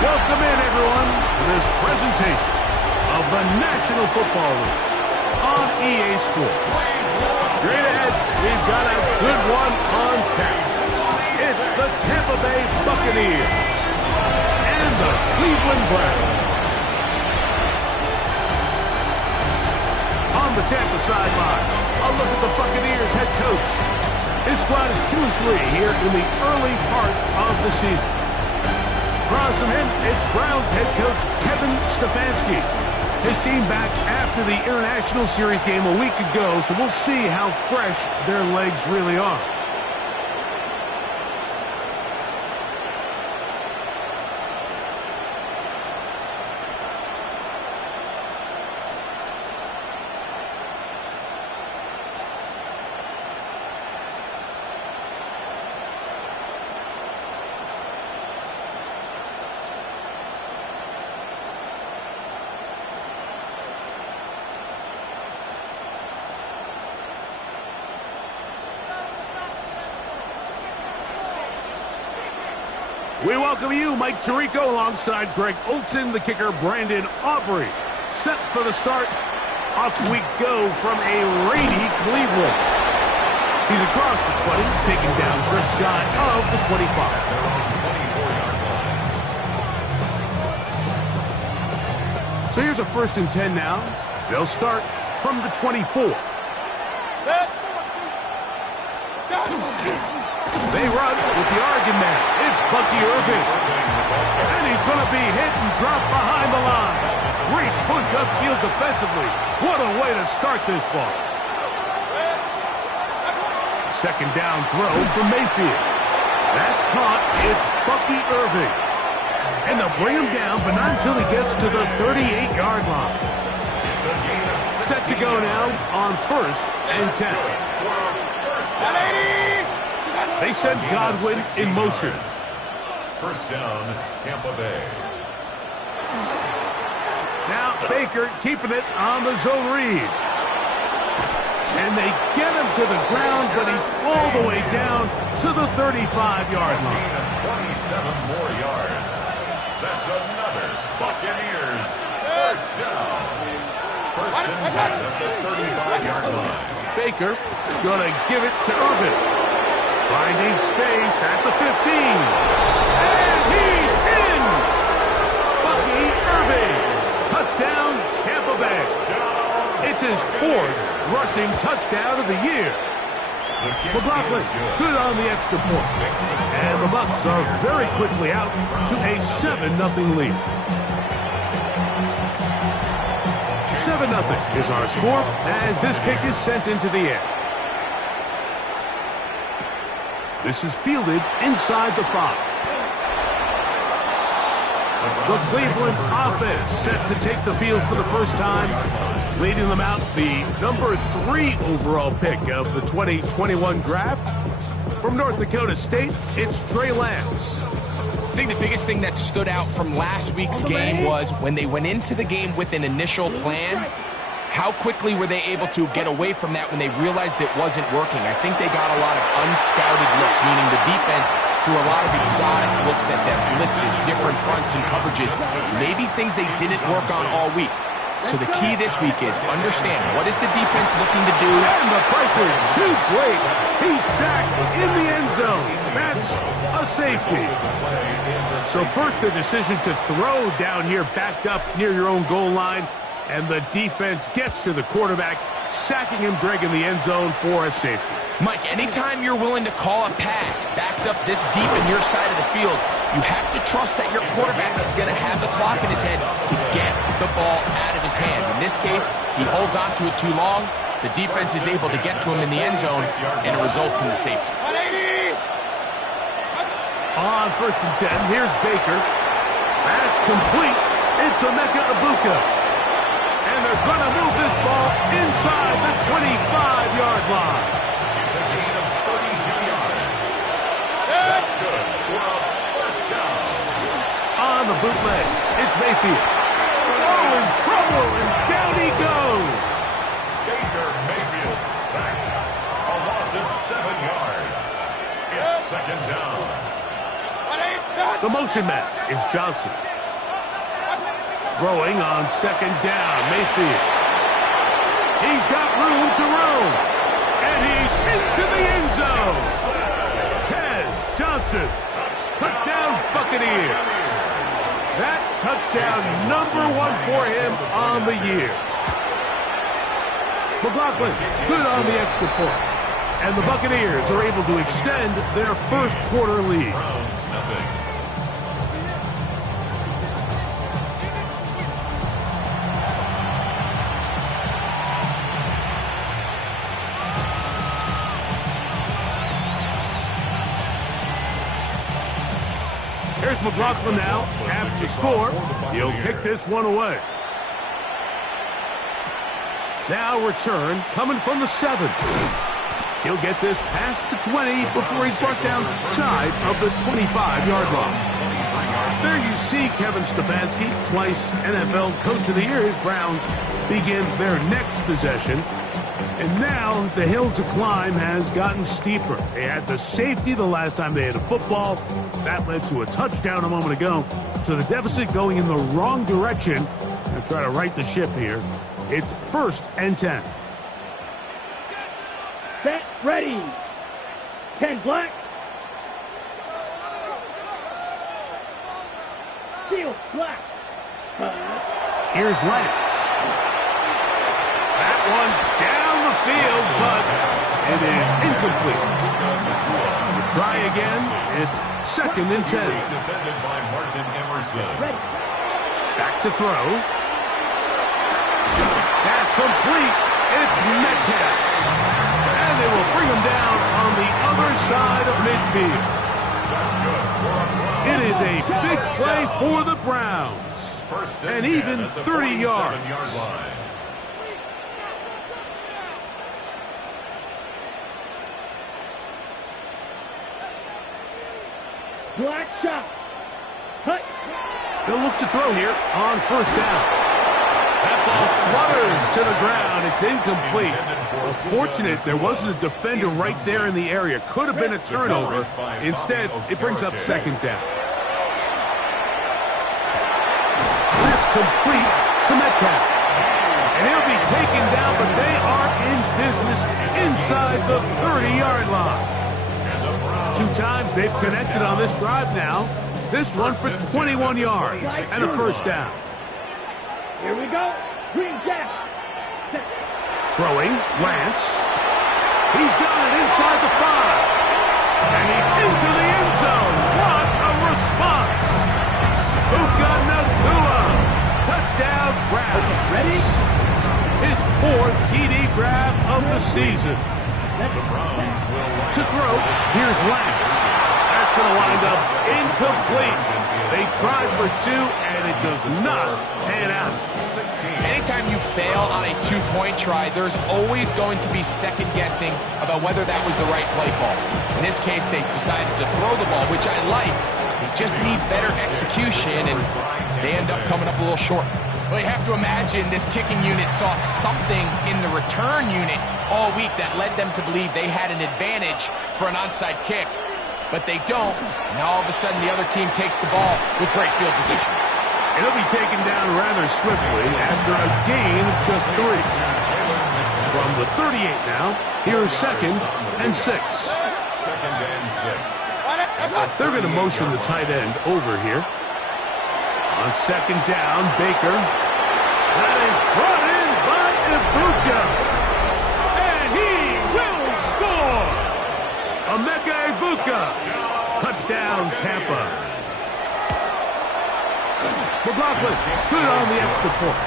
Welcome in, everyone, to this presentation of the National Football League on EA Sports. Straight ahead, we've got a good one on tap. It's the Tampa Bay Buccaneers and the Cleveland Browns. On the Tampa sideline, a look at the Buccaneers head coach. His squad is 2-3 here in the early part of the season. Across from him, it's Browns head coach Kevin Stefanski. His team back after the International Series game a week ago, so we'll see how fresh their legs really are. We welcome you, Mike Tirico, alongside Greg Olson, the kicker, Brandon Aubrey. Set for the start. Off we go from a rainy Cleveland. He's across the 20s, taking down just shy of the 25. So here's a 1st and 10 now. They'll start from the 24. They rush with the Oregon man. It's Bucky Irving. And he's going to be hit and dropped behind the line. Great push upfield defensively. What a way to start this ball. 2nd down throw from Mayfield. That's caught. It's Bucky Irving. And they'll bring him down, but not until he gets to the 38-yard line. Set to go now on 1st and 10. They send Godwin in motion. 1st down, Tampa Bay. Now Baker keeping it on the zone read. And they get him to the ground, but he's all the way down to the 35-yard line. 27 more yards. That's another Buccaneers 1st down. 1st and 10 at the 35-yard line. Baker gonna give it to Irvin. Finding space at the 15. And he's in! Bucky Irving. Touchdown, Tampa Bay. It's his 4th rushing touchdown of the year. McLaughlin, good on the extra point. And the Bucs are very quickly out to a 7-0 lead. 7-0 is our score as this kick is sent into the air. This is fielded inside the 5. The Cleveland offense set to take the field for the first time. Leading them out, the number 3 overall pick of the 2021 draft. From North Dakota State, it's Trey Lance. I think the biggest thing that stood out from last week's game was when they went into the game with an initial plan, how quickly were they able to get away from that when they realized it wasn't working? I think they got a lot of unscouted looks, meaning the defense threw a lot of exotic looks at them, blitzes, different fronts and coverages, maybe things they didn't work on all week. So the key this week is understand, what is the defense looking to do? And the pressure, too great. He's sacked in the end zone. That's a safety. So first the decision to throw down here backed up near your own goal line. And the defense gets to the quarterback, sacking him, Greg, in the end zone for a safety. Mike, anytime you're willing to call a pass backed up this deep in your side of the field, you have to trust that your quarterback is going to have the clock in his head to get the ball out of his hand. In this case, he holds on to it too long. The defense is able to get to him in the end zone, and it results in the safety. On 1st and 10, here's Baker. That's complete. It's Emeka Egbuka. And they're going to move this ball inside the 25-yard line. It's a gain of 32 yards. That's good for a 1st down. On the bootleg, it's Mayfield. Oh, in trouble, and down he goes. Baker Mayfield sacked. A loss of 7 yards. It's 2nd down. The motion man is Johnson. Throwing on second down, Mayfield. He's got room to roam. And he's into the end zone. Tez Johnson. Touchdown, Buccaneers. That touchdown, #1 for him on the year. McLaughlin, good on the extra point. And the Buccaneers are able to extend their first quarter lead. Browns, nothing. Here's McLaughlin now. After the score, he'll kick this one away. Now return coming from the 7. He'll get this past the 20 before he's brought down shy of the 25-yard line. There you see Kevin Stefanski, twice NFL Coach of the Year. His Browns begin their next possession. And now the hill to climb has gotten steeper. They had the safety the last time they had a football. That led to a touchdown a moment ago. So the deficit going in the wrong direction. They'll try to right the ship here. It's 1st and 10. Set, ready. Ken Black. Field Black. Here's Lance. That one down the field, but it is incomplete. To try again, it's 2nd and 10. Defended by Martin Emerson. Ready. Back to throw. That's complete. It's Metcalf. And they will bring him down on the other side of midfield. That's good for a Browns. It is a big play for the Browns. 1st And 10 even at the 30 yards. 47-yard line. Black shot. Cut. They'll look to throw here on 1st down. That ball flutters to the ground. It's incomplete. Fortunate there wasn't a defender right there in the area. Could have been a turnover. Instead, it brings up 2nd down. It's complete to Metcalf. And he'll be taken down, but they are in business inside the 30-yard line. 2 times they've connected on this drive now. This one for 21 yards and a 1st down. Here we go. Green Jack. Throwing, Lance. He's got it inside the 5. And he's into the end zone. What a response. Puka Nacua. Touchdown, Browns. Ready? His 4th TD grab of the season. The Browns will line To throw, here's Lance. That's going to wind up incomplete. They tried for 2, and it does not pan out. 16. Anytime you fail on a 2-point try, there's always going to be second guessing about whether that was the right play call. In this case, they decided to throw the ball, which I like. They just need better execution, and they end up coming up a little short. Well, you have to imagine this kicking unit saw something in the return unit all week that led them to believe they had an advantage for an onside kick. But they don't. Now all of a sudden the other team takes the ball with great field position. And he'll be taken down rather swiftly after a gain of just 3. From the 38 now, here's 2nd and 6. 2nd and 6. They're going to motion the tight end over here. On 2nd down, Baker. That is brought in by Ibuka. And he will score. Emeka Ibuka. Touchdown, Tampa. McLaughlin, good on the extra point.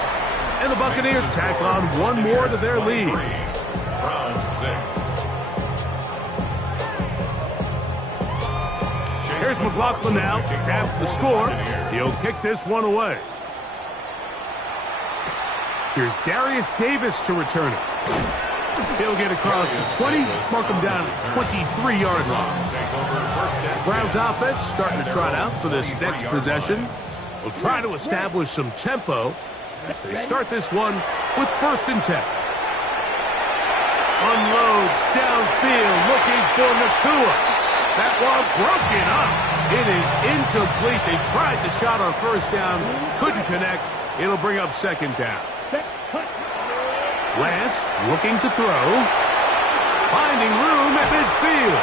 And the Buccaneers tack on 1 more to their lead. Browns 6. Here's McLaughlin now. After the score, he'll kick this one away. Here's Darius Davis to return it. He'll get across the 20, mark him down at 23-yard line. Browns offense starting to trot out for this next possession. Will try to establish some tempo as they start this one with 1st and 10. Unloads downfield looking for Nacua. That one broken up. It is incomplete. They tried the shot on 1st down, couldn't connect. It'll bring up second down. Lance looking to throw. Finding room at midfield.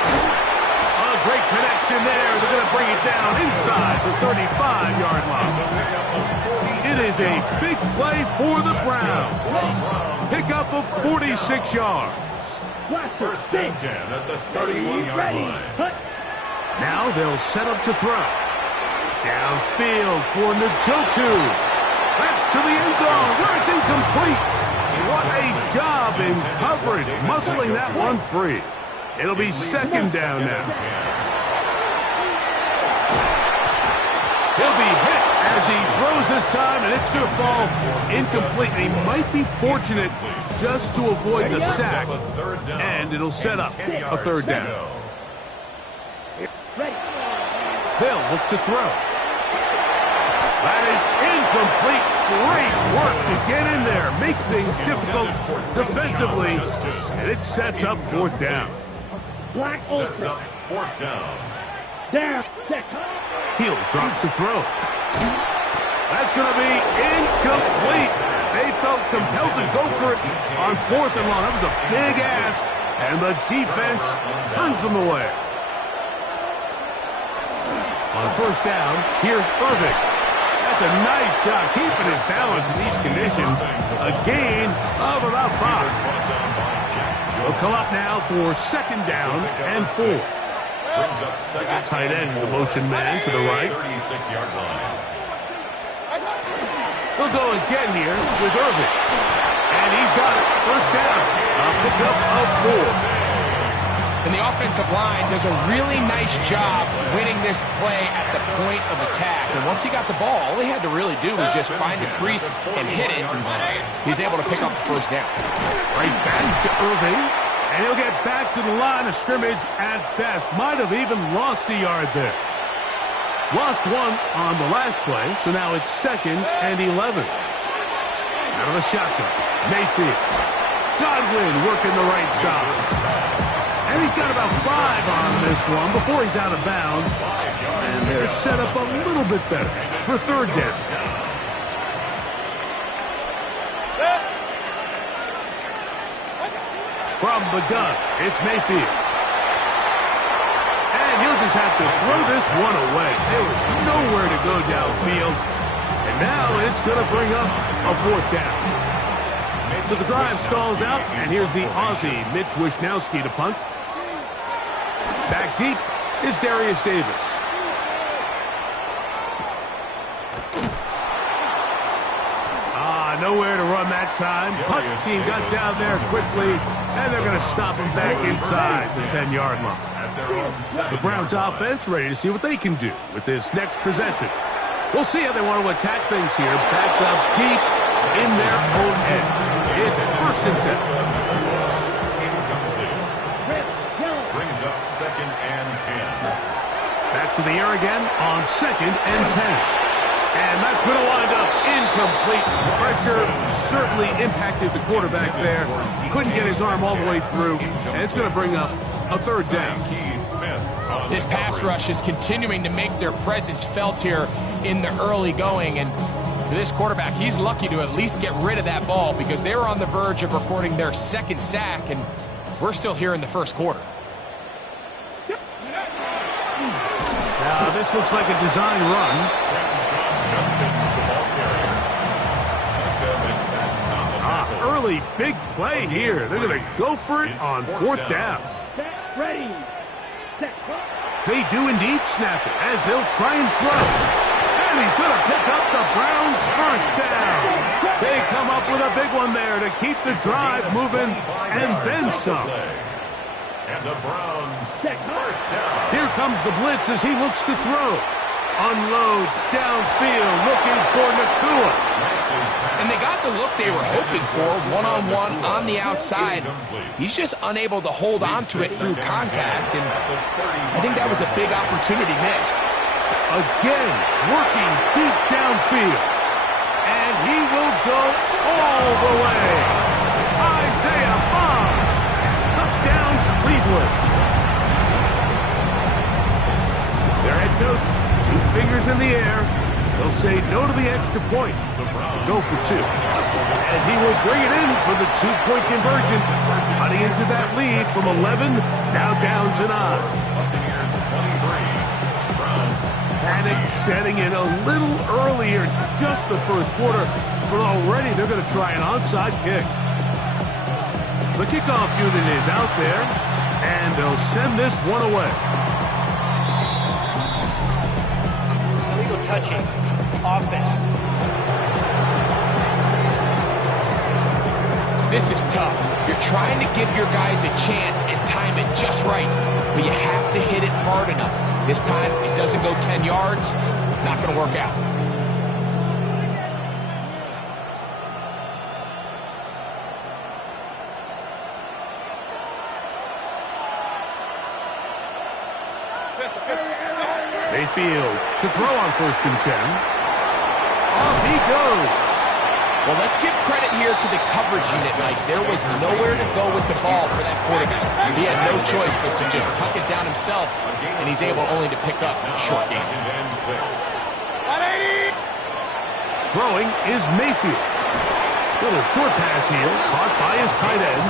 A great connection there. They're going to bring it down inside the 35-yard line. It is a big play for the Browns. Pickup of 46 yards. First and 10 at the 31-yard line. Now they'll set up to throw. Downfield for Njoku. That's to the end zone where it's incomplete. What a job in coverage, muscling that one free. It'll be second down now. He'll be hit as he throws this time, and it's going to fall incomplete. He might be fortunate just to avoid the sack, and it'll set up a third down. Hill look to throw. That is incomplete. Great work to get in there, make things difficult defensively, and it sets up fourth down. Black Sets ultra. up fourth down. Down. Hill drops to throw. That's going to be incomplete. They felt compelled to go for it on fourth and long. That was a big ask, and the defense turns them away. On first down, here's Irving. That's a nice job keeping his balance in these conditions. A gain of about 5. He'll come up now for second down and 4. Brings up second. Tight end, the motion man to the right. 36-yard line. He'll go again here with Irving. And he's got it. First down. A pickup of 4. And the offensive line does a really nice job winning this play at the point of attack. And once he got the ball, all he had to really do was just find the crease and hit it. And he's able to pick up the first down. Right back to Irving. And he'll get back to the line of scrimmage at best. Might have even lost a yard there. Lost one on the last play, so now it's second and 11. Out of the shotgun. Mayfield. Godwin working the right side. And he's got about 5 on this one before he's out of bounds. And they're set up a little bit better for third down. From the gun, it's Mayfield. And he'll just have to throw this one away. There was nowhere to go downfield. And now it's going to bring up a fourth down. So the drive stalls out, and here's the Aussie, Mitch Wishnowsky, to punt. Back deep is Darius Davis. Nowhere to run that time. Punt team got down there quickly, and they're going to stop him back inside the 10-yard line. The Browns offense ready to see what they can do with this next possession. We'll see how they want to attack things here. Backed up deep in their own end. It's first and 10. Brings up second and 10. Back to the air again on second and 10. And that's going to wind up incomplete. Pressure certainly impacted the quarterback there. Couldn't get his arm all the way through. And it's going to bring up a third down. This pass rush is continuing to make their presence felt here in the early going. And for this quarterback, he's lucky to at least get rid of that ball because they were on the verge of recording their second sack. And we're still here in the first quarter. Now, this looks like a design run. Early big play here. They're going to go for it on fourth down. Ready. They do indeed snap it as they'll try and throw. And he's going to pick up the Browns' first down. They come up with a big one there to keep the drive moving and then some. And the Browns first down. Here comes the blitz as he looks to throw. Unloads downfield looking for Nakua. And they got the look they were hoping for, one-on-one on the outside. He's just unable to hold on to it through contact, and I think that was a big opportunity missed. Again, working deep downfield. And he will go all the way. Isaiah Bond. Touchdown, Cleveland. Their head coach, 2 fingers in the air. They'll say say no to the extra point. Go for two. And he will bring it in for the two-point conversion. Cutting into that lead from 11, now down to 9. Buccaneers 23. Browns. Panic setting in a little earlier, just the first quarter, but already they're going to try an onside kick. The kickoff unit is out there, and they'll send this one away. Illegal touching. Offense. This is tough. You're trying to give your guys a chance and time it just right, but you have to hit it hard enough. This time, it doesn't go 10 yards. Not going to work out. Mayfield to throw on 1st and 10. Off he goes. Well, let's give credit here to the coverage unit, Mike. There was nowhere to go with the ball for that quarterback. He had no choice but to just tuck it down himself, and he's able only to pick up a short game. Throwing is Mayfield. Little short pass here, caught by his tight end.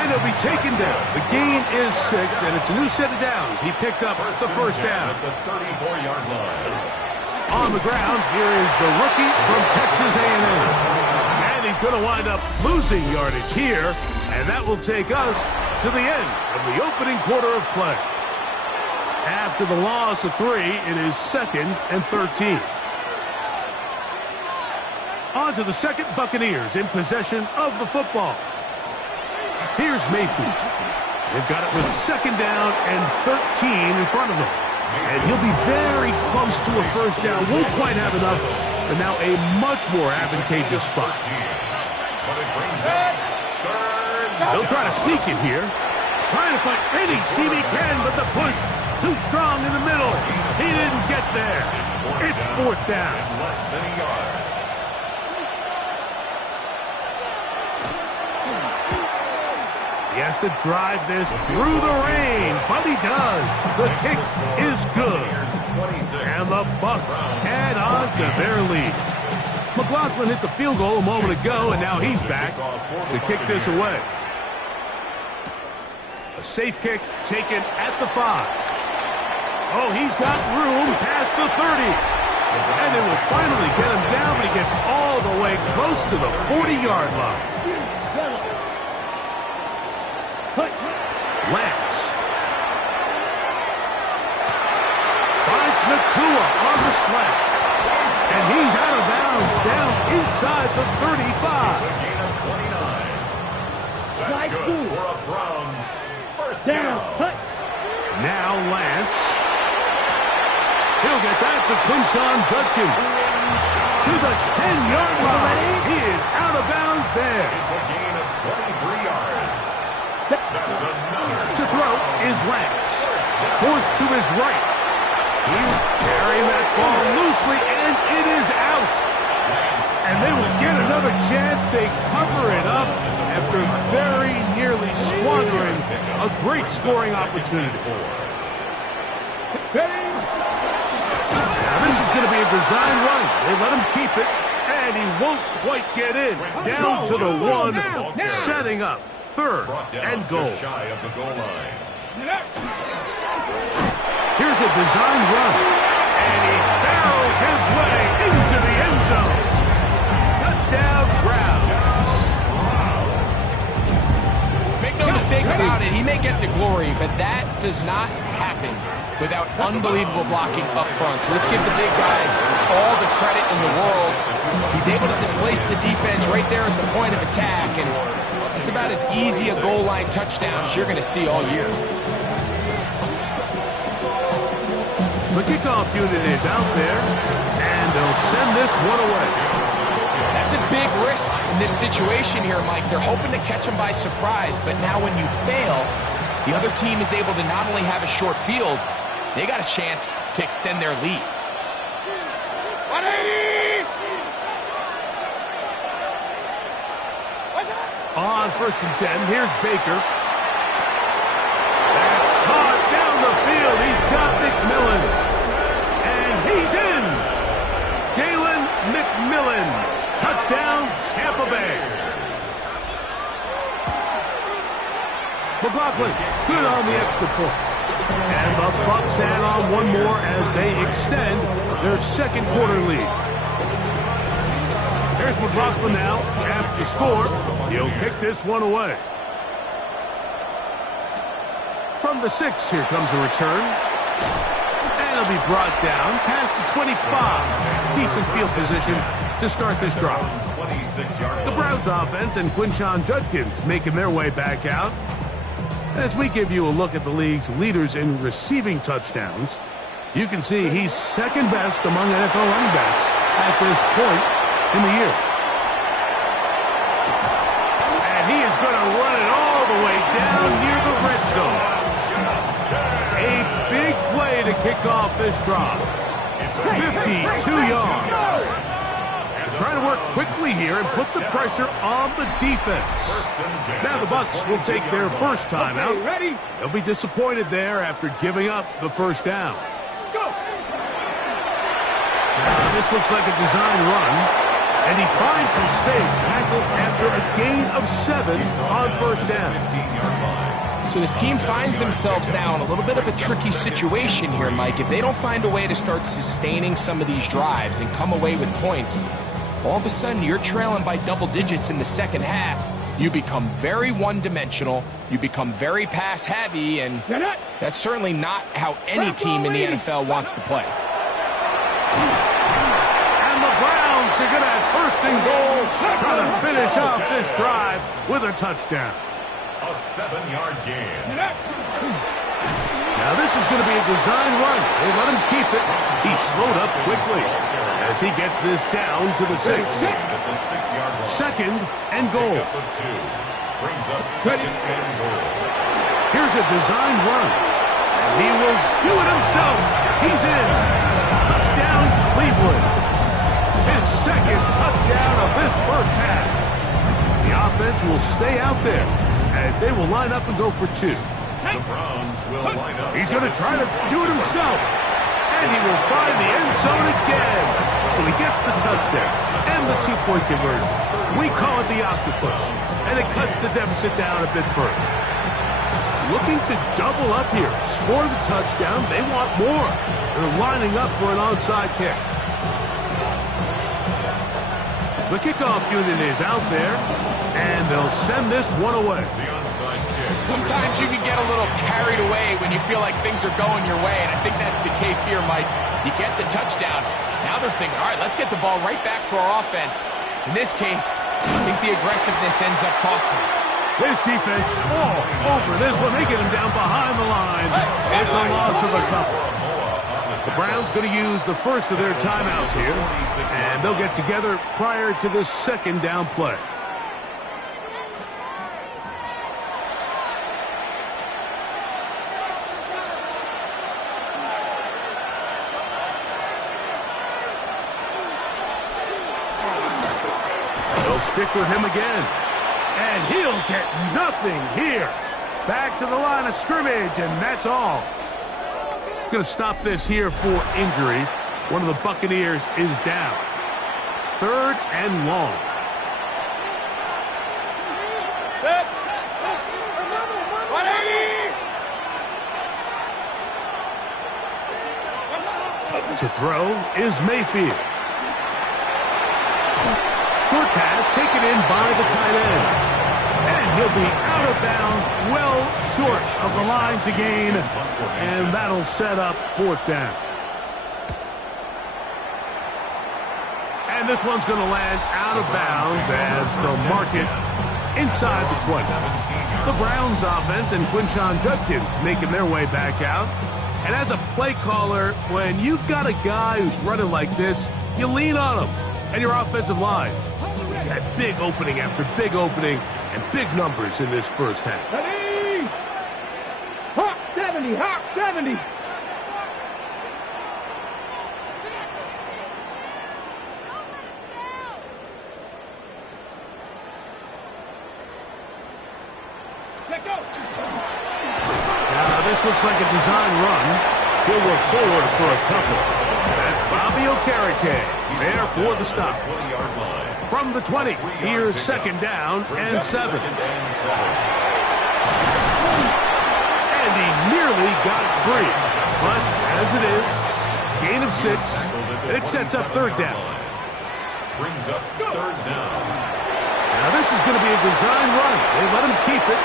And he'll be taken down. The gain is 6, and it's a new set of downs. He picked up the first down. At the 34-yard line. On the ground, here is the rookie from Texas A&M. And he's going to wind up losing yardage here, and that will take us to the end of the opening quarter of play. After the loss of 3, it is 2nd and 13. On to the second, Buccaneers in possession of the football. Here's Mayfield. They've got it with 2nd down and 13 in front of them. And he'll be very close to a first down. Won't quite have enough, but now a much more advantageous spot. He'll try to sneak it here. Trying to find any seam he can, but the push too strong in the middle. He didn't get there. It's 4th down. Less than a yard. He has to drive this through the rain, but he does. The kick is good. And the Bucs add on to their lead. McLaughlin hit the field goal a moment ago, and now he's back to kick this away. A safe kick taken at the 5. Oh, he's got room past the 30. And it will finally get him down, but he gets all the way close to the 40-yard line. Lance finds Nakua on the slant. And he's out of bounds down inside the 35. It's a gain of 29. That's good for a Browns first down. Now Lance. He'll get that to Quinshon Judkins. To the 10-yard line. He is out of bounds there. It's a gain of 23 yards. That's another. To throw is Lance. Forced to his right. He's carrying that ball loosely, and it is out. And they will get another chance. They cover it up after very nearly squandering a great scoring opportunity. Now this is going to be a design run. They let him keep it, and he won't quite get in. Down to the 1, setting up 3rd and goal. Shy of the goal line. Here's a design run, and he barrels his way into the end zone. Touchdown, Browns. Make no mistake about it, he may get the glory, but that does not happen without unbelievable blocking up front. So let's give the big guys all the credit in the world. He's able to displace the defense right there at the point of attack, and it's about as easy a goal line touchdown as you're going to see all year. The kickoff unit is out there, and they'll send this one away. That's a big risk in this situation here, Mike. They're hoping to catch him by surprise, but now when you fail, the other team is able to not only have a short field, they got a chance to extend their lead. 180! On 1st and 10, here's Baker. That's caught down the field. He's got McMillan. And he's in. Touchdown, Tampa Bay. McLaughlin, good on the extra point. And the Bucs add on one more as they extend their second quarter lead. Here's McLaughlin now. After the score, he'll kick this one away. From the 6, here comes a return. And it'll be brought down past the 25. Decent field position to start this drive. The Browns offense and Quinshon Judkins making their way back out. As we give you a look at the league's leaders in receiving touchdowns, you can see he's second best among NFL running backs at this point in the year. And he is going to run it all the way down near the red zone. A big play to kick off this drive. 52 yards. Trying to work quickly here and put the pressure on the defense. Now the Bucs will take their first timeout. They'll be disappointed there after giving up the first down. Now this looks like a design run, and he finds some space tackled after a gain of 7 on first down. So this team finds themselves now in a little bit of a tricky situation here, Mike. If they don't find a way to start sustaining some of these drives and come away with points, all of a sudden you're trailing by double digits in the second half. You become very one-dimensional. You become very pass-heavy, and that's certainly not how any team in the NFL wants to play. And the Browns are going to have first and goal, trying to finish off this drive with a touchdown. A 7-yard gain. Now this is going to be a design run. They let him keep it. He slowed up quickly as he gets this down to the 6. Second and goal. Brings up second and goal. Here's a design run. And he will do it himself. He's in. Touchdown, Cleveland. His second touchdown of this first half. The offense will stay out there as they will line up and go for 2. The Browns will line up. He's going to try to do it himself. And he will find the end zone again. So he gets the touchdown and the 2-point conversion. We call it the octopus. And it cuts the deficit down a bit further. Looking to double up here. Score the touchdown. They want more. They're lining up for an onside kick. The kickoff unit is out there. And they'll send this one away. The onside kick. Sometimes you can get a little carried away when you feel like things are going your way, and I think that's the case here, Mike. You get the touchdown. Now they're thinking, all right, let's get the ball right back to our offense. In this case, I think the aggressiveness ends up costing them. This defense all over this one. They get him down behind the lines. It's a loss of a couple. The Browns going to use the first of their timeouts here, and they'll get together prior to the second down play. Stick with him again. And he'll get nothing here. Back to the line of scrimmage, and that's all. Going to stop this here for injury. One of the Buccaneers is down. 3rd and long. To throw is Mayfield. Short pass taken in by the tight end. And he'll be out of bounds, well short of the line to gain. And that'll set up 4th down. And this one's going to land out of bounds as they'll mark it inside the 20. The Browns offense and Quinshon Judkins making their way back out. And as a play caller, when you've got a guy who's running like this, you lean on him and your offensive line. He's had big opening after big opening and big numbers in this first half. Ready? Hawk 70, Hawk 70. Let go. Now this looks like a design run. He'll work forward for a couple. That's Bobby Sammy Okereke there for the stop. 20-yard line. From the 20, here's second down and 7. And he nearly got free. But as it is, gain of 6, and it sets up third down. Brings up third down. Now this is going to be a design run. They let him keep it.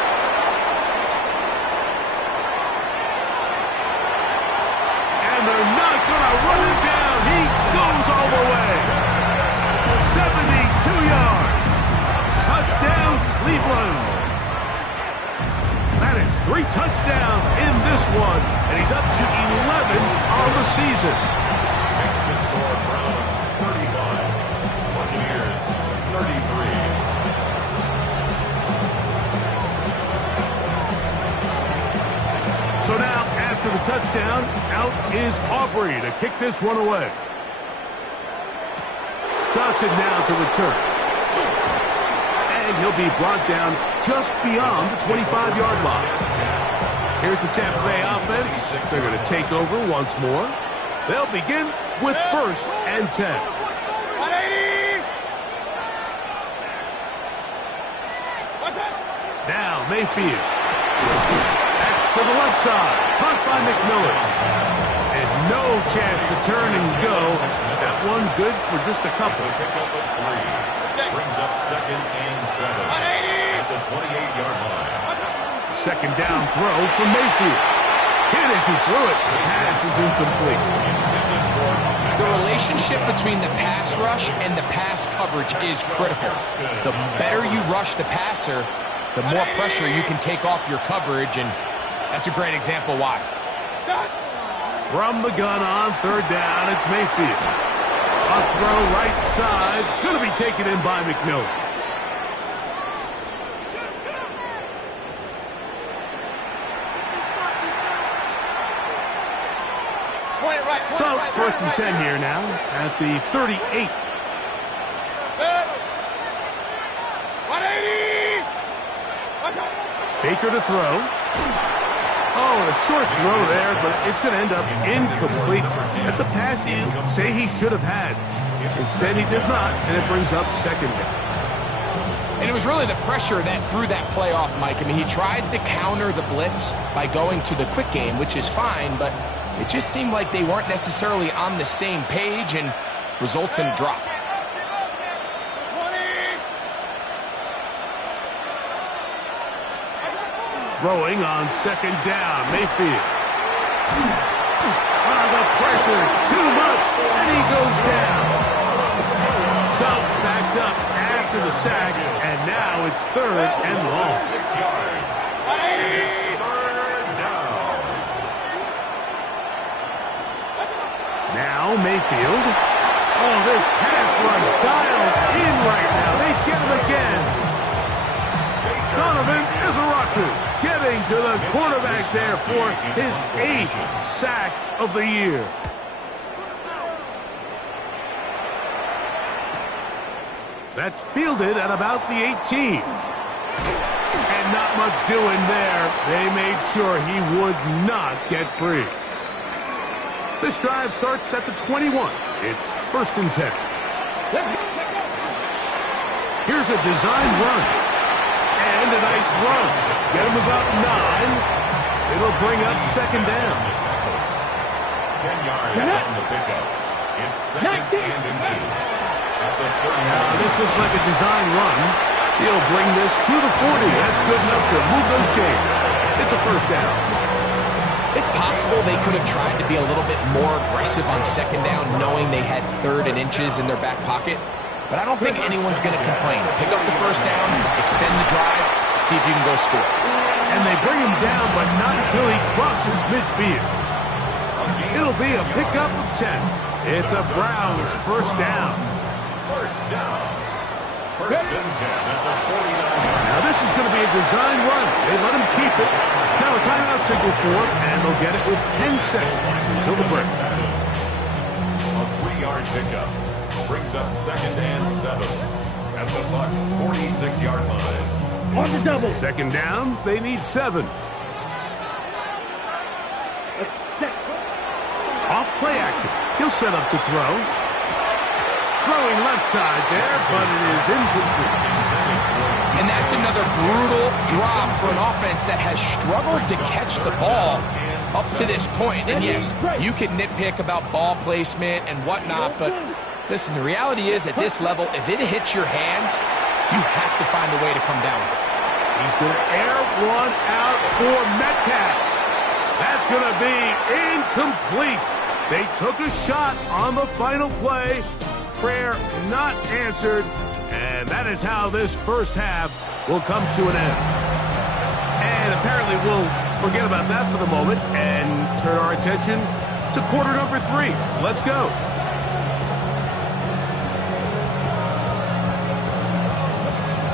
And they're not going to run him down. He goes all the way. 72 yards. Touchdown, Cleveland. That is 3 touchdowns in this one. And he's up to 11 on the season. Makes the score Browns 35. Buccaneers 33. So now, after the touchdown, out is Aubrey to kick this one away. Johnson now to return. And he'll be brought down just beyond the 25-yard line. Here's the Tampa Bay offense. They're going to take over once more. They'll begin with 1st and 10. 180. Now Mayfield. To the left side, caught by McMillan. And no chance to turn and go. That one good for just a couple. Pick up at 3. Brings up second and 7. At the 28-yard line. Second down throw from Mayfield. Hit as he threw it. The pass is incomplete. The relationship between the pass rush and the pass coverage is critical. The better you rush the passer, the more pressure you can take off your coverage, and that's a great example why. From the gun on third down, it's Mayfield. A throw right side. Going to be taken in by McMillan. So, 1st and 10 here now at the 38. 180. Baker to throw. Oh, a short throw there, but it's going to end up incomplete. That's a pass you say he should have had. Instead, he does not, and it brings up second down. And it was really the pressure that threw that play off, Mike. I mean, he tries to counter the blitz by going to the quick game, which is fine, but it just seemed like they weren't necessarily on the same page and results in a drop. Throwing on second down, Mayfield. The pressure, too much, and he goes down. So, backed up after the sack, and now it's 3rd and long. 6 yards. It's third down. Now Mayfield. Oh, this pass rush dialed in right now. They get him again. Donovan Izaraku getting to the quarterback there for his 8th sack of the year. That's fielded at about the 18. And not much doing there. They made sure he would not get free. This drive starts at the 21. It's 1st and 10. Here's a design run. And a nice run. Get him about 9. It'll bring up second down. 10 yards on the pickup. It's second and inches. This looks like a design run. He'll bring this to the 40. That's good enough to move those chains. It's a 1st down. It's possible they could have tried to be a little bit more aggressive on second down, knowing they had 3rd and inches in their back pocket. But I don't think anyone's going to complain. Pick up the 1st down, extend the drive, see if you can go score. And they bring him down, but not until he crosses midfield. It'll be a pickup of 10. It's a Browns 1st down. 1st down. 1st and 10 at the 49. Now this is going to be a design run. They let him keep it. Now a timeout signal for him, and they'll get it with 10 seconds until the break. A 3-yard pickup. Brings up second and 7 at the Bucs' 46-yard line. On the double. Second down, they need 7. Off play action. He'll He'll set up to throw. Throwing left side there, but it is incomplete. And that's another brutal drop for an offense that has struggled to catch the ball up to this point. And yes, you can nitpick about ball placement and whatnot, but listen, the reality is at this level, if it hits your hands, you have to find a way to come down with it. He's going to air one out for Metcalf. That's going to be incomplete. They took a shot on the final play. Prayer not answered. And that is how this first half will come to an end. And apparently we'll forget about that for the moment and turn our attention to quarter number 3. Let's go.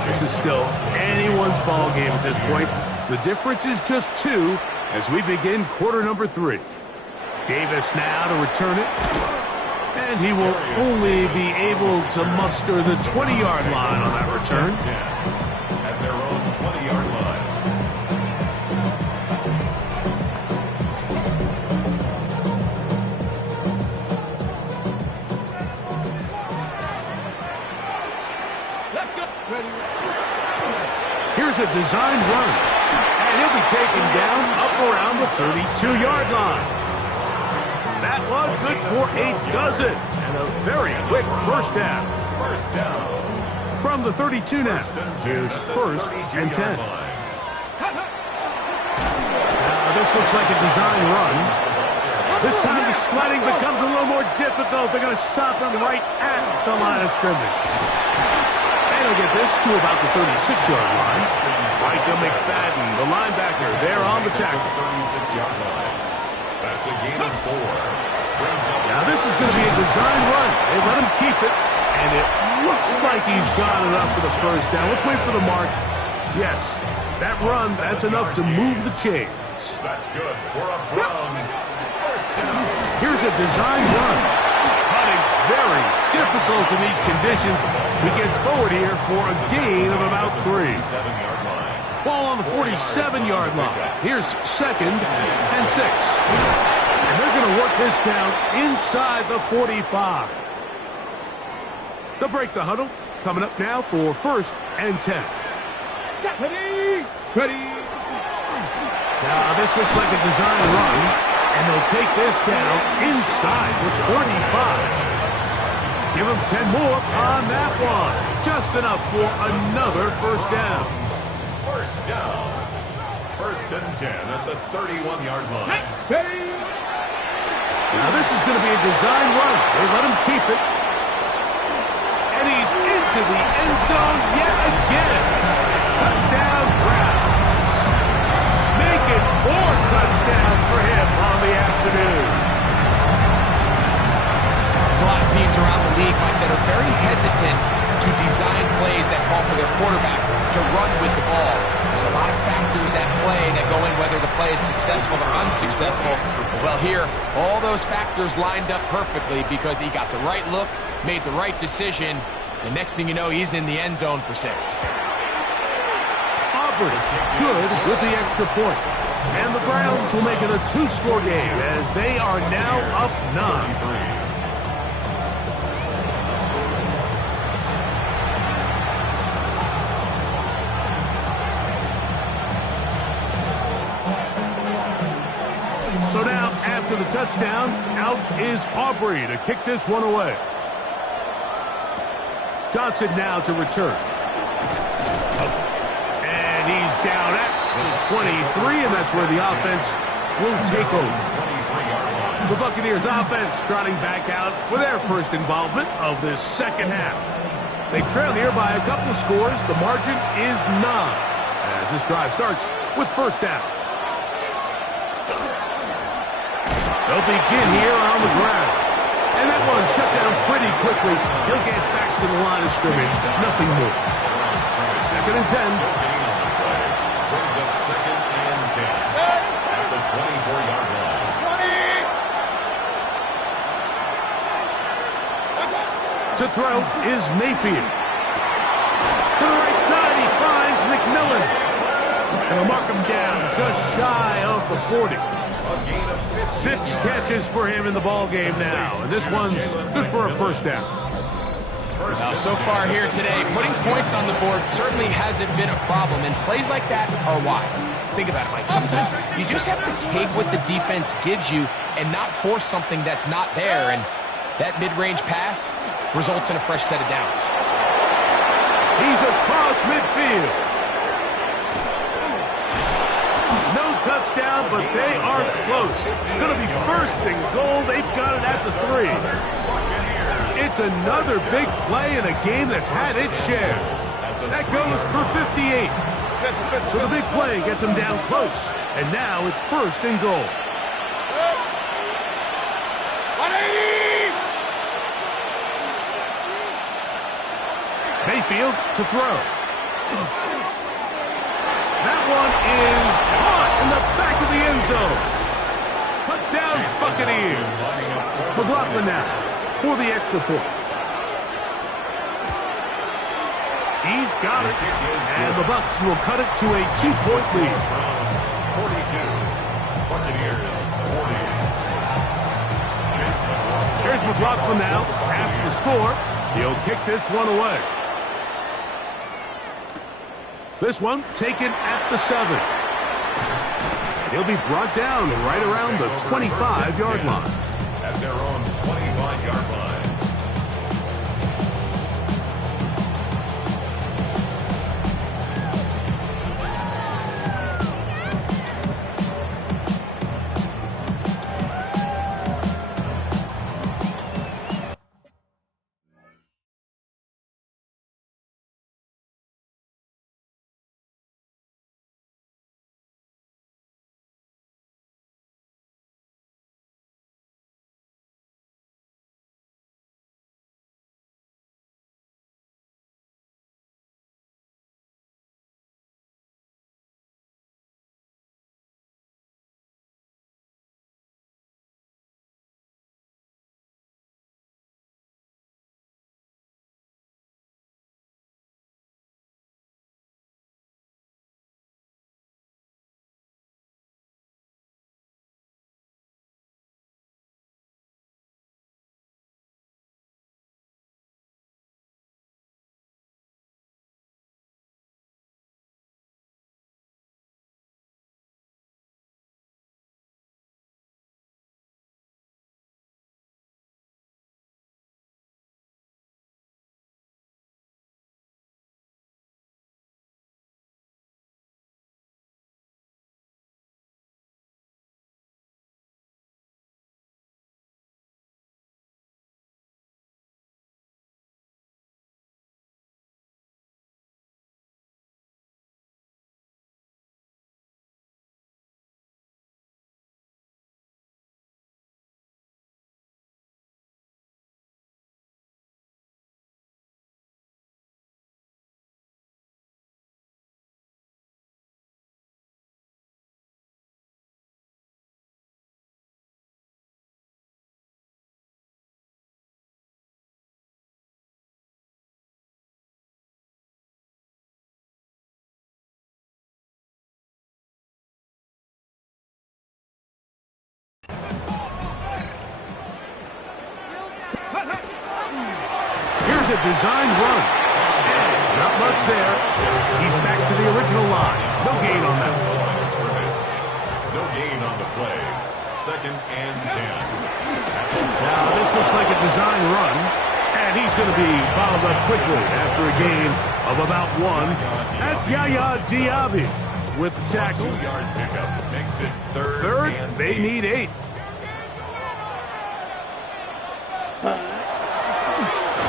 This is still anyone's ball game at this point. The difference is just 2 as we begin quarter number 3. Davis now to return it. And he will only be able to muster the 20-yard line on that return. At their own 20-yard line. Here's a design run. And he'll be taken down up around the 32-yard line. That one good for a dozen. And a very quick first down. First down. From the 32 now. Here's first and 10. Now this looks like a design run. This time the sledding becomes a little more difficult. They're going to stop him right at the line of scrimmage. And he'll get this to about the 36-yard line. Micah McFadden, the linebacker, there on the tackle. 36-yard line. That's a gain of 4. Now this is going to be a design run. They let him keep it, and it looks like he's got enough for the first down. Let's wait for the mark. Yes, that run, that's enough to move the chains. That's good for a Browns first down. Here's a design run. Cutting very difficult in these conditions. He gets forward here for a gain of about 3. 7-yard line. Ball on the 47-yard line. Here's second and 6. And they're going to work this down inside the 45. They'll break the huddle. Coming up now for first and 10. Ready. Now this looks like a design run. And they'll take this down inside the 45. Give him 10 more on that one. Just enough for another first down. First down. First and 10 at the 31-yard line. Now this is going to be a design run. They let him keep it. And he's into the end zone yet again. Touchdown Browns. Make it 4 touchdowns for him on the afternoon. There's a lot of teams around the league, Mike, that are very hesitant to design plays that call for their quarterback to run with the ball. There's a lot of factors at play that go in whether the play is successful or unsuccessful. Well, here, all those factors lined up perfectly because he got the right look, made the right decision. The next thing you know, he's in the end zone for 6. Aubrey, good with the extra point. And the Browns will make it a 2-score game as they are now up 9. So now, after the touchdown, out is Aubrey to kick this one away. Johnson now to return. And he's down at the 23, and that's where the offense will take over. The Buccaneers offense trotting back out for their first involvement of this second half. They trail here by a couple of scores. The margin is 9 as this drive starts with first down. They'll begin here on the ground. And that one shut down pretty quickly. He'll get back to the line of scrimmage. Nothing more. Second and 10. Brings up second and 10 at the 24-yard line. To throw is Mayfield. To the right side, he finds McMillan. And they'll mark him down just shy of the 40. A gain of 15 6 yards. catches for him in the ball game now, and this one's good for a first down. Now, so far here today, putting points on the board certainly hasn't been a problem, and plays like that are why. Think about it, Mike. Sometimes you just have to take what the defense gives you and not force something that's not there, and that mid-range pass results in a fresh set of downs. He's across midfield. No touchdown, but they are close. Going to be first and goal. They've got it at the 3. It's another big play in a game that's had its share. That goes for 58. So the big play gets him down close. And now it's first and goal. 180! Mayfield to throw. That one is caught in the back of the end zone. Touchdown, Buccaneers. McLaughlin now for the extra point. He's got it. And the Bucs will cut it to a 2-point lead. 42. Buccaneers 40. Here's McLaughlin now after the score. He'll kick this one away. This one taken at the 7. And he'll be brought down right around the 25-yard line. At their own 25-yard line. Here's a designed run. Not much there. He's back to the original line. No gain on that. No gain on the play. 2nd and 10. Now, this looks like a design run, and he's going to be fouled up quickly after a gain of about 1. That's Yaya Diaby with the tackle. 2-yard pickup makes it 3rd Third, and they 8. need 8.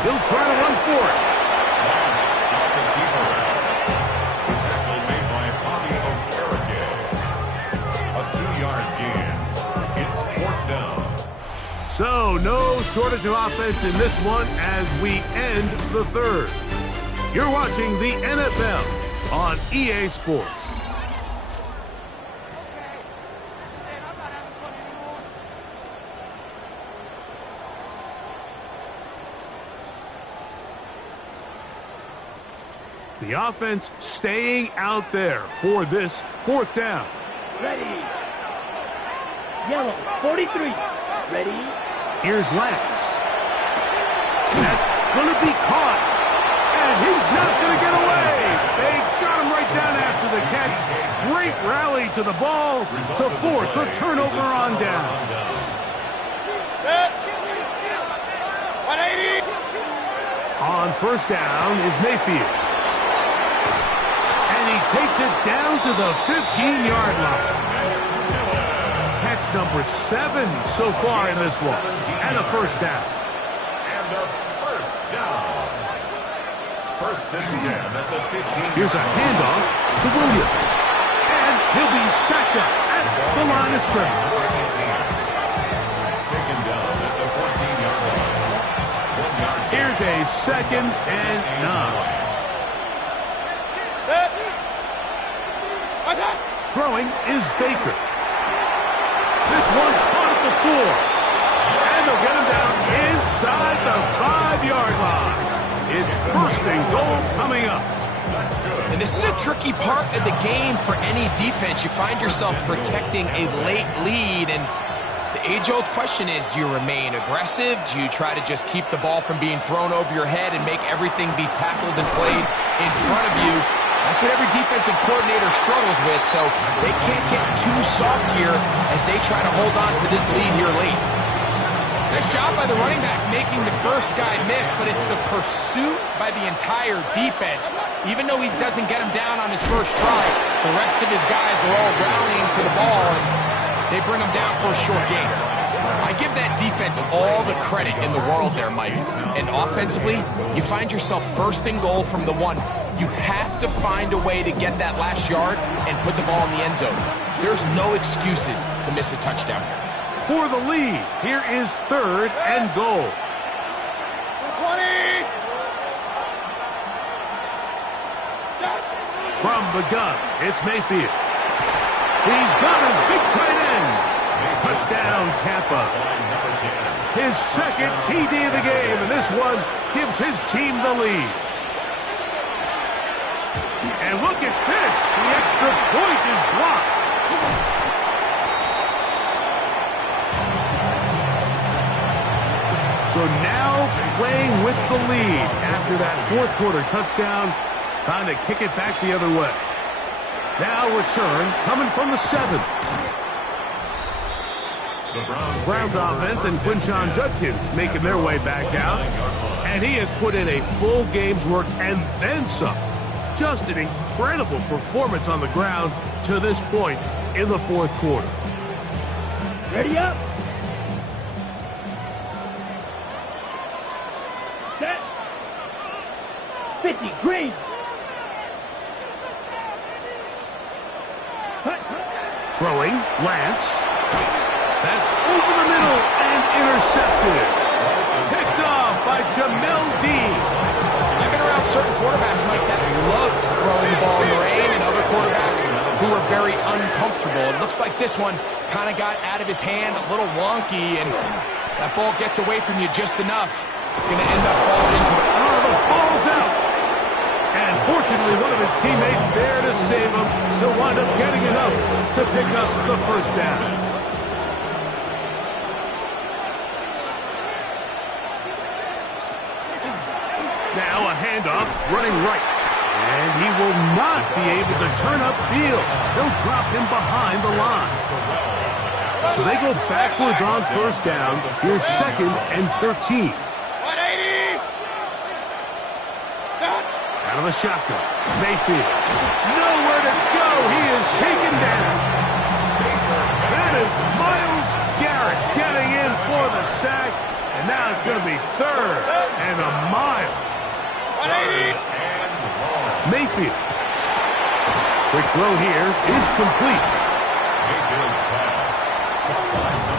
He'll try to run for it. Off the keeper route. Tackle made by Bobby Okereke. A 2-yard gain. It's 4th down. So, no shortage of offense in this one as we end the 3rd. You're watching the NFL on EA Sports. The offense staying out there for this 4th down. Ready. Yellow, 43. Ready? Here's Lance. That's going to be caught. And he's not going to get away. They got him right down after the catch. Great rally to the ball to force a turnover on down. 180. On first down is Mayfield. And he takes it down to the 15-yard line. Catch number 7 so far in this one. And a first down. And a first down. First and 10 at the 15. Here's a handoff to Williams. And he'll be stacked up at the line of scrimmage. Taken down at the 14-yard line. 1 yard. Here's a 2nd and 9. Throwing is Baker. This one caught at the 4. And they'll get him down inside the 5-yard line. It's first and goal coming up. And this is a tricky part of the game for any defense. You find yourself protecting a late lead, and the age-old question is, do you remain aggressive? Do you try to just keep the ball from being thrown over your head and make everything be tackled and played in front of you? That's what every defensive coordinator struggles with, so they can't get too soft here as they try to hold on to this lead here late. Nice job by the running back making the first guy miss, but it's the pursuit by the entire defense. Even though he doesn't get him down on his first try, the rest of his guys are all rallying to the ball, and they bring him down for a short gain. I give that defense all the credit in the world there, Mike. And offensively, you find yourself first and goal from the 1. You have to find a way to get that last yard and put the ball in the end zone. There's no excuses to miss a touchdown here. For the lead, here is 3rd and goal. 20. From the gun, it's Mayfield. He's got his big tight end. Touchdown, Tampa. His 2nd TD of the game, and this one gives his team the lead. And look at this. The extra point is blocked. So now playing with the lead after that 4th quarter touchdown. Time to kick it back the other way. Now return coming from the 7. The Browns offense and Quinshon Judkins making their way back out. And he has put in a full game's work and then some. Just an incredible performance on the ground to this point in the 4th quarter. Ready up. Set. 50, green. Throwing, Lance. That's over the middle and intercepted. Picked off by Jamel Dean. I've been around certain quarterbacks, Mike, that love throwing the ball in the rain, and other quarterbacks who are very uncomfortable. It looks like this one kind of got out of his hand, a little wonky, and that ball gets away from you just enough. It's going to end up falling into it. Oh, the ball's out. And fortunately, one of his teammates there to save him. He'll wind up getting enough to pick up the first down. Now a handoff, running right. And he will not be able to turn upfield. They'll drop him behind the line. So they go backwards on first down. Here's 2nd and 13. 180. Out of the shotgun. Mayfield. Nowhere to go. He is taken down. That is Myles Garrett getting in for the sack. And now it's going to be 3rd and a mile. 180. Mayfield. Quick throw here is complete.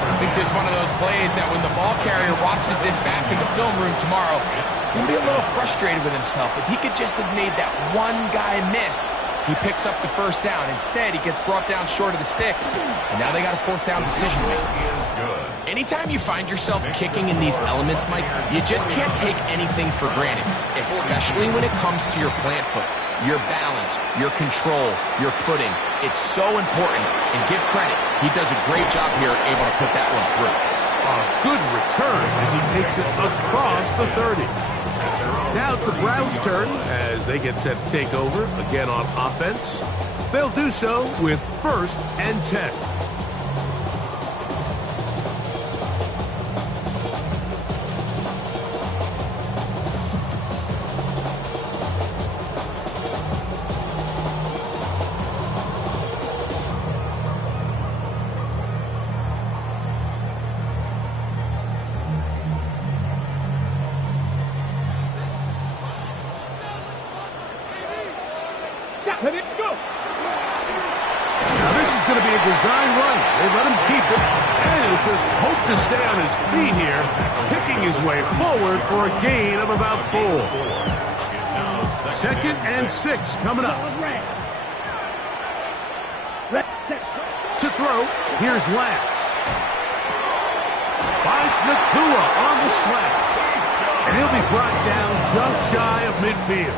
I think this is one of those plays that when the ball carrier watches this back in the film room tomorrow, he's going to be a little frustrated with himself. If he could just have made that one guy miss, he picks up the first down. Instead, he gets brought down short of the sticks, and now they got a 4th down decision to make. Anytime you find yourself kicking in these elements, Mike, you just can't take anything for granted, especially when it comes to your plant foot. your balance, your control, your footing. It's so important, and give credit. He does a great job here able to put that one through. A good return as he takes it across the 30. Now it's the Browns' turn as they get set to take over again on offense. They'll do so with 1st and 10. Now this is going to be a design run. They let him keep it, and he'll just hope to stay on his feet here, picking his way forward for a gain of about 4. 2nd and 6 coming up. To throw, here's Lance. Finds Nakua on the slant, and he'll be brought down just shy of midfield.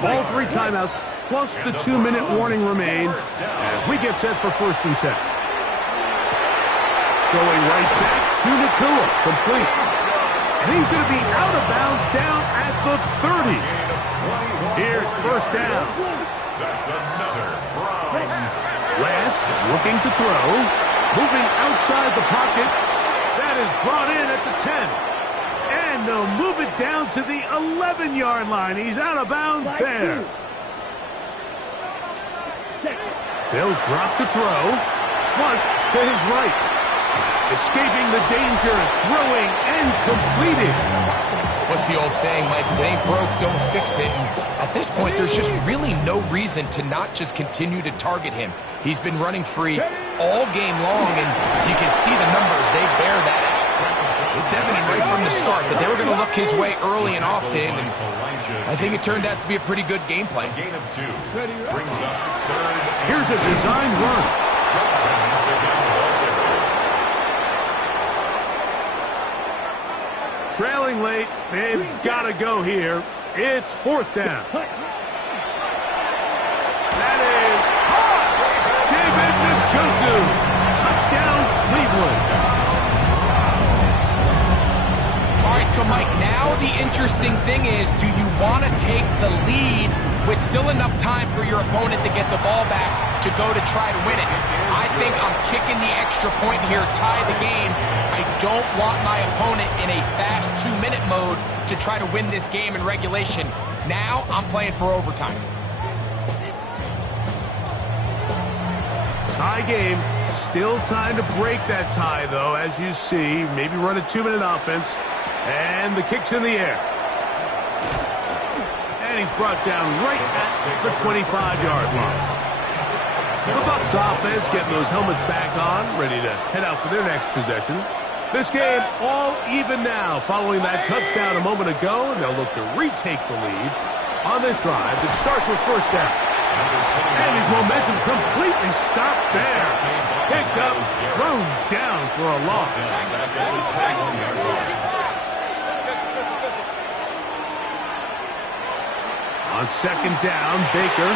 All 3 timeouts, plus the 2-minute warning remain as we get set for 1st and 10. Going right back to Nakua, complete. And he's going to be out of bounds down at the 30. Here's 1st down. That's another Browns. Lance looking to throw. Moving outside the pocket. That is brought in at the 10. And they'll move it down to the 11-yard line. He's out of bounds there. They'll drop to throw. Flush to his right. Escaping the danger, throwing and completed. What's the old saying, Mike? If it ain't broke, don't fix it. And at this point, there's just really no reason to not just continue to target him. He's been running free all game long, and you can see the numbers. They bear that out. It's evident right from the start that they were going to look his way early and often, and I think it turned out to be a pretty good game plan. Gain of 2 brings up 3rd. Here's a design run. Trailing late, they've got to go here. It's 4th down. That is caught. David Njoku. Touchdown, Cleveland. All right, so Mike, now the interesting thing is, do you want to take the lead with still enough time for your opponent to get the ball back to go to try to win it? I think I'm kicking the extra point here, tie the game. I don't want my opponent in a fast 2-minute mode to try to win this game in regulation. Now I'm playing for overtime. Tie game. Still time to break that tie, though, as you see. Maybe run a 2-minute offense. And the kick's in the air. And he's brought down right at the 25-yard line. The Bucs offense getting those helmets back on, ready to head out for their next possession. This game all even now following that touchdown a moment ago, and they'll look to retake the lead on this drive that starts with 1st down. And his momentum completely stopped there. Picked up, thrown down for a loss. On 2nd down, Baker.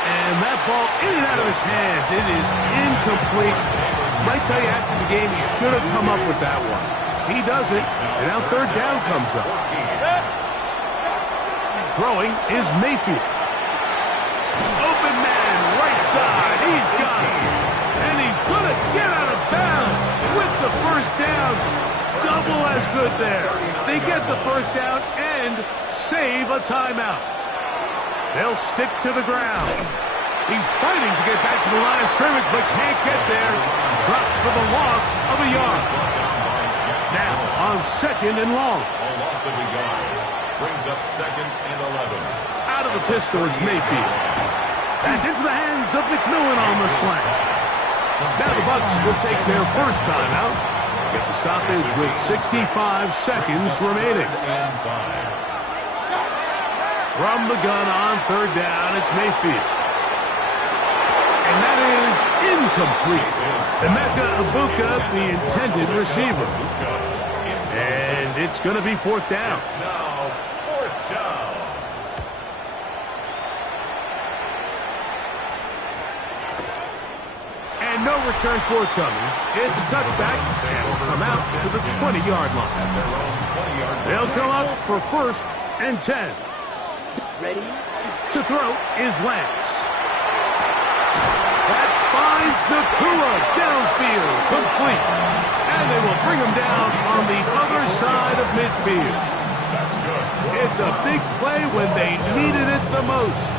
And that ball in and out of his hands. It is incomplete. Might tell you after the game he should have come up with that one. He doesn't, and now 3rd down comes up. Throwing is Mayfield. Open man, right side. He's got it. And he's going to get out of bounds with the 1st down. Double as good there. They get the 1st down and save a timeout. They'll stick to the ground. He's fighting to get back to the line of scrimmage, but can't get there. Dropped for the loss of a yard. Now on 2nd and long. A loss of a yard brings up 2nd and 11. Out of the pistol, it's Mayfield. That's into the hands of McMillan on the slant. Now the Bucs will take their 1st timeout. Get the stoppage with 65 seconds remaining. From the gun on 3rd down, it's Mayfield. And that is incomplete. Emeka Ibuka, the intended receiver. And it's going to be 4th down. Now 4th down. return forthcoming. It's a touchback, and will come out to the 20-yard line. At their own 20-yard line. They'll come up for 1st and 10. Ready? To throw is Lance. That finds Nakua downfield, complete. And they will bring him down on the other side of midfield. That's good. It's a big play when they needed it the most.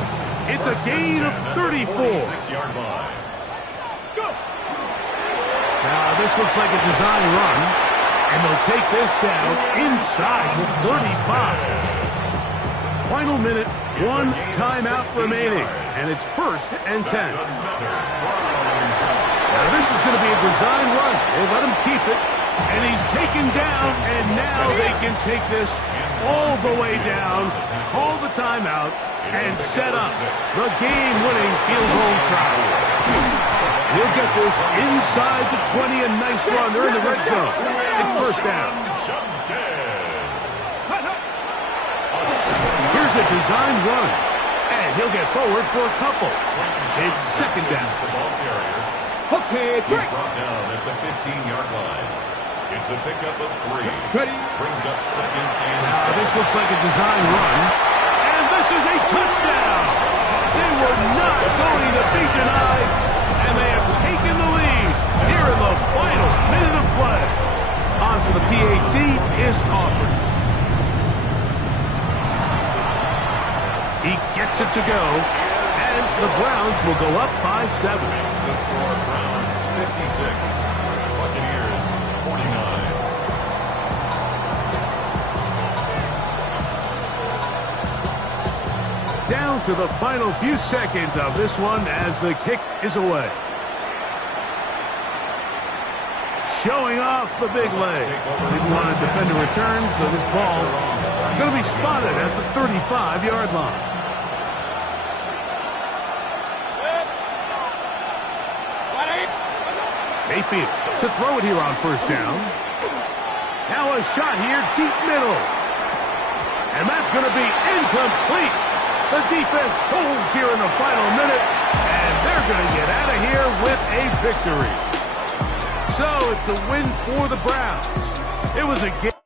It's a gain of 34. 46-yard line. Now, this looks like a design run, and they'll take this down inside the 35. Final minute, 1 timeout remaining, and it's 1st and 10. Now, this is going to be a design run. They let him keep it, and he's taken down, and now they can take this all the way down, call the timeout, and set up the game-winning field goal try. He'll get this inside the 20, a nice run. They're in the red zone. It's 1st down. Here's a design run, and he'll get forward for a couple. It's 2nd down. Okay, He's brought down at the 15-yard line. It's a pickup of 3. Ready? Brings up 2nd and Now, this looks like a design run, and this is a touchdown. They were not going to be denied, and they have taken the lead here in the final minute of play. On for the PAT is Auburn. He gets it to go, and the Browns will go up by 7. makes the score Browns 56. Buccaneers 49. Down to the final few seconds of this one as the kick is away. Showing off the big leg. Didn't want to defend a return, so this ball going to be spotted at the 35-yard line. Mayfield to throw it here on 1st down. Now a shot here, deep middle. And that's going to be incomplete. The defense holds here in the final minute, and they're going to get out of here with a victory. So it's a win for the Browns. It was a game.